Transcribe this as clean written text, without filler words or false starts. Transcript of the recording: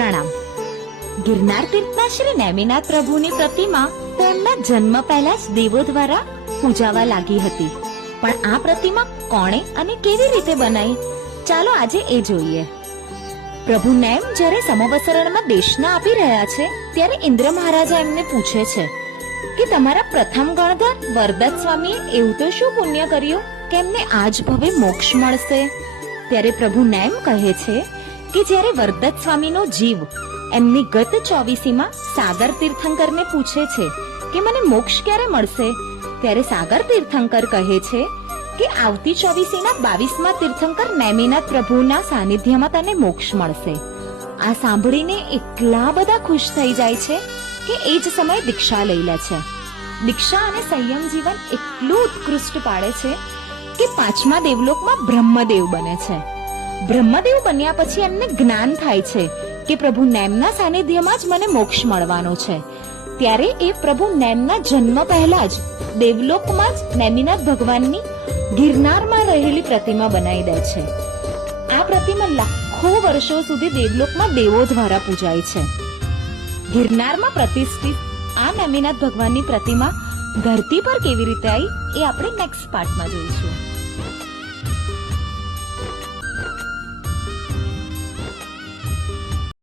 પ્રણામ. ગિરનાર તીર્થના શ્રી નેમિનાથ પ્રભુની પ્રતિમા તેમના જન્મ પહેલા જ દેવો દ્વારા પૂજાવા લાગી હતી. પણ આ પ્રતિમા કોણે અને કેવી રીતે બનાવી, ચાલો આજે એ જોઈએ. પ્રભુ નેમ જ્યારે સમવસરણમાં દેશના આપી રહ્યા છે ત્યારે ઇન્દ્ર મહારાજા એમને પૂછે છે કે તમારા પ્રથમ ગણધર વરદત્ત સ્વામીએ એવું તો શું પુણ્ય કર્યું કે એમને આજ ભવે મોક્ષ મળશે? ત્યારે પ્રભુ નેમ કહે છે કે જ્યારે વરદત્ત સ્વામીનો જીવ એમની ગત 24મીમાં સાગર તીર્થંકરને પૂછે છે કે મને મોક્ષ ક્યારે મળશે, ત્યારે સાગર તીર્થંકર કહે છે કે આવતી 24મીના 22મા તીર્થંકર નેમિનાથ પ્રભુના સાનિધ્યમાં તને મોક્ષ મળશે. આ સાંભળીને એટલા બધા ખુશ થઈ જાય છે કે એ જ સમયે દીક્ષા લઈ લે છે. દીક્ષા અને સંયમ જીવન એટલું ઉત્કૃષ્ટ પાડે છે કે 5મા દેવલોકમાં બ્રહ્મદેવ બને છે. બ્રહ્મદેવ બન્યા પછી એમને જ્ઞાન થાય છે કે પ્રભુ નેમના સાનિધ્યમાં જ મને મોક્ષ મળવાનો છે. ત્યારે એ પ્રભુ નેમના જન્મ પહેલા જ દેવલોકમાં જ નેમિનાથ ભગવાનની ગિરનારમાં રહેલી પ્રતિમા બનાવી દે છે. આ પ્રતિમા લાખો વર્ષો સુધી દેવલોકમાં દેવો દ્વારા પૂજાય છે. ગિરનારમાં પ્રતિષ્ઠિત આ નેમિનાથ ભગવાનની પ્રતિમા ધરતી પર કેવી રીતે આવી એ આપણે નેક્સ્ટ પાર્ટમાં જોઈશું.